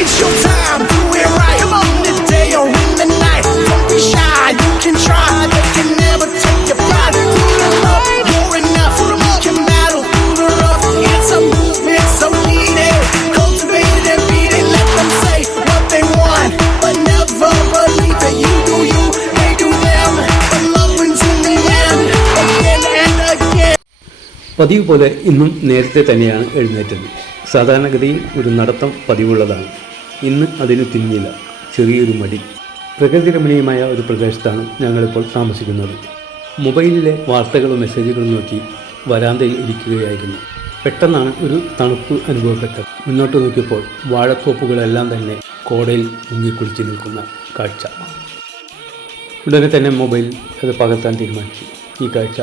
It's your time, do it right. Come on, in the day or in the night. Don't be shy, you can try. They can never take your pride. Put 'em up, you're enough. You can battle through the rough. It's a movement so needed. Cultivate it and beat it. Let them say what they want, but never believe that you do you, they do them. But love wins in the end, again and again. പതിവ് പോലെ ഇന്നും നേരത്തെ തന്നെയാണ് എഴുന്നേറ്റത്. സാധാരണഗതിയിൽ ഒരു നടത്തം പതിവുള്ളതാണ്. ഇന്ന് അതിന് തിന്നില്ല, ചെറിയൊരു മടി. പ്രകൃതി രമണീയമായ ഒരു പ്രദേശത്താണ് ഞങ്ങളിപ്പോൾ താമസിക്കുന്നത്. മൊബൈലിലെ വാർത്തകളും മെസ്സേജുകളും നോക്കി വരാന്തയിൽ ഇരിക്കുകയായിരുന്നു. പെട്ടെന്നാണ് ഒരു തണുപ്പ് അനുഭവപ്പെട്ടത്. മുന്നോട്ട് നോക്കിയപ്പോൾ വാഴത്തോപ്പുകളെല്ലാം തന്നെ കോടയിൽ മുങ്ങിക്കുളിച്ച് നിൽക്കുന്ന കാഴ്ച. ഉടനെ തന്നെ മൊബൈൽ അത് പകർത്താൻ തീരുമാനിച്ചു. ഈ കാഴ്ച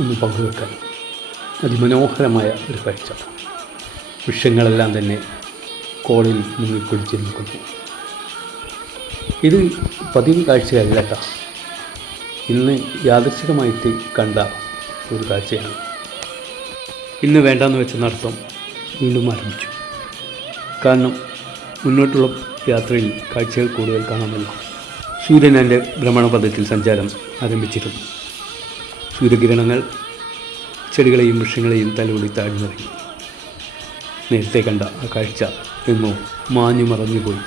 ഒന്ന് പങ്കുവെക്കാൻ. അതിമനോഹരമായ ഒരു കാഴ്ച. വൃക്ഷങ്ങളെല്ലാം തന്നെ കോടയിൽ മുങ്ങിക്കുളിച്ച് നിൽക്കുന്നു. ഇത് പതിവ് കാഴ്ചയല്ല കേട്ടോ. ഇന്ന് യാദൃച്ഛികമായിട്ട് കണ്ട ഒരു കാഴ്ചയാണ്. ഇന്ന് വേണ്ടാന്ന് വെച്ച നടത്തം വീണ്ടും ആരംഭിച്ചു. കാരണം മുന്നോട്ടുള്ള യാത്രയിൽ കാഴ്ചകൾ കൂടുതൽ കാണാമല്ലോ. സൂര്യൻ എൻ്റെ ഭ്രമണപഥത്തിൽ സഞ്ചാരം ആരംഭിച്ചിരുന്നു. സൂര്യകിരണങ്ങൾ ചെടികളെയും വൃക്ഷങ്ങളെയും തലോടി താഴ്ന്നിറങ്ങി. നേരത്തെ കണ്ട ആ കാഴ്ച എങ്ങോ മാഞ്ഞു മറഞ്ഞുപോയി.